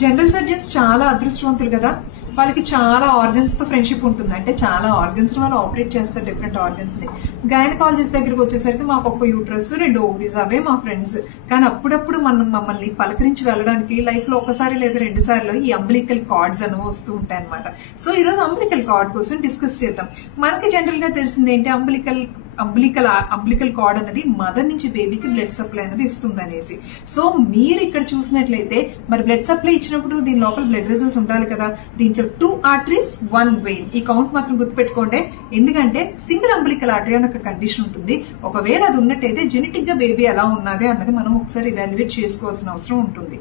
General surgeons చాలా అదృష్టవంతులు కదా. వాళ్ళకి చాలా ఆర్గన్స్ తో ఫ్రెండ్షిప్ ఉంటుంది. అంటే చాలా ఆర్గన్స్ వాళ్ళు ఆపరేట్ చేస్తారు, డిఫరెంట్ ఆర్గన్స్ ని. గైనకాలజిస్ట్ దగ్గరికి వచ్చేసరికి మాకు ఒక్క యూట్రస్, 2 ఓవరీస్, అవే మా ఫ్రెండ్స్. కానీ అప్పుడప్పుడు మమ్మల్ని పలకరించి వెళ్ళడానికి లైఫ్ లో ఒకసారి లేదా 2 సార్లు ఈ అంబలికల్ కార్డ్స్ అనేవి వస్తూ ఉంటాయి అనమాట. సో ఈ రోజు అంబలికల్ కార్డ్ కోసం డిస్కస్ చేద్దాం. మనకి జనరల్ గా తెలిసింది ఏంటి, అంబలికల్ కార్డ్ అనేది మదర్ నుంచి బేబీకి బ్లడ్ సప్లై అనేది ఇస్తుంది అనేసి. సో మీరు ఇక్కడ చూసినట్లయితే మరి బ్లడ్ సప్లై ఇచ్చినప్పుడు దీని లోపల బ్లడ్ వెజల్స్ ఉండాలి కదా. దీంట్లో 2 ఆర్టరీస్ 1 వెయిన్. ఈ కౌంట్ మాత్రం గుర్తుపెట్టుకోండి, ఎందుకంటే సింగిల్ అంబలికల్ ఆర్టరీ అని ఒక కండిషన్ ఉంటుంది. ఒకవేళ అది ఉన్నట్టయితే జెనెటిక్ గా బేబీ ఎలా ఉన్నది అన్నది మనం ఒకసారి ఇవాల్యుయేట్ చేసుకోవాల్సిన అవసరం ఉంటుంది.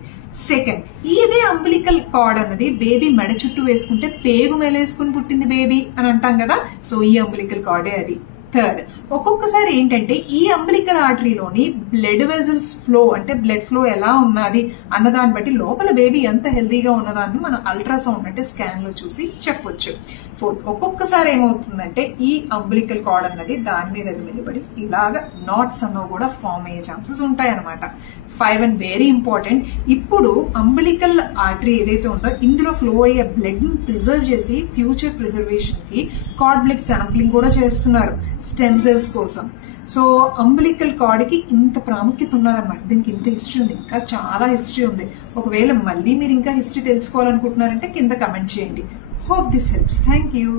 సెకండ్, ఇదే అంబలికల్ కార్డ్ అన్నది బేబీ మెడ చుట్టూ వేసుకుంటే పేగు మేలేసుకుని పుట్టింది బేబీ అని అంటాం కదా. సో ఈ అంబలికల్ కార్డే అది. థర్డ్, ఒక్కొక్కసారి ఏంటంటే ఈ అంబలికల్ ఆర్టరీలోని బ్లడ్ వెజల్స్ ఫ్లో, అంటే బ్లడ్ ఫ్లో ఎలా ఉన్నది అన్నదాన్ని బట్టి లోపల బేబీ ఎంత హెల్దీగా ఉన్నదాన్ని మనం అల్ట్రాసౌండ్ అంటే స్కాన్ లో చూసి చెప్పొచ్చు. ఫోర్త్, ఒక్కొక్కసారి ఏమవుతుందంటే ఈ అంబలికల్ కార్డ్ అన్నది దాని మీద నిలబడి ఇలాగ నాట్స్ అన్నవి కూడా ఫామ్ అయ్యే ఛాన్సెస్ ఉంటాయి అనమాట. 5 అండ్ వెరీ ఇంపార్టెంట్, ఇప్పుడు అంబలికల్ ఆర్టరీ ఏదైతే ఉందో ఇందులో ఫ్లో అయ్యే బ్లడ్ ని ప్రిజర్వ్ చేసి ఫ్యూచర్ ప్రిజర్వేషన్ కి కార్డ్ బ్లడ్ శాంప్లింగ్ కూడా చేస్తున్నారు స్టెమ్ సెల్స్ కోసం. సో అంబలికల్ కార్డ్ కి ఇంత ప్రాముఖ్యత ఉన్నదన్నమాట. దీనికి ఇంత హిస్టరీ ఉంది, ఇంకా చాలా హిస్టరీ ఉంది. ఒకవేళ మళ్ళీ మీరు ఇంకా హిస్టరీ తెలుసుకోవాలనుకుంటున్నారంటే కింద కమెంట్ చేయండి. Hope this helps. Thank you.